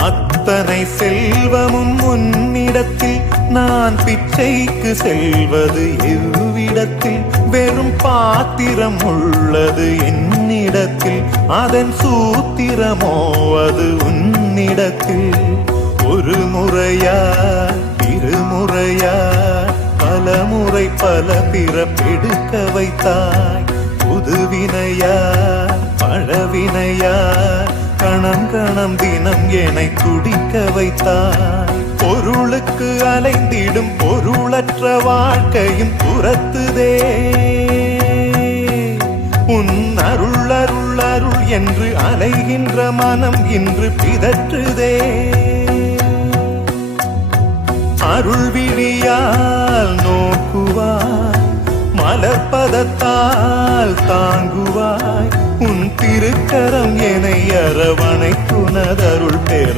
அத்தனை செல்வமும் உன்னிடத்தில் நான் பிச்சைக்கு செல்வது எவ்விடத்தில் வெறும் பாத்திரம் உள்ளது என்னிடத்தில் அதன் சூத்திரமோ அது உன்னிடத்தில் ஒரு முறையா இருமுறையா பல முறை பல பிறப்பெடுக்க வைத்தாய் புதுவினையா பழவினையா கணம் கணம் தினம் என்னை துடிக்க வைத்தாய் பொருளுக்கு அலைந்திடும் பொருளற்ற வாழ்க்கையும் துரத்துதே உன் அருள் அருள் அருள் என்று அலைகின்ற மனம் இன்று பிதற்றுதே அருள் விழியால் நோக்குவாய் மலர்பதத்தால் தாங்குவாய் உன் திருக்கரம் என்னை அரவணைத்துனதருள் பெற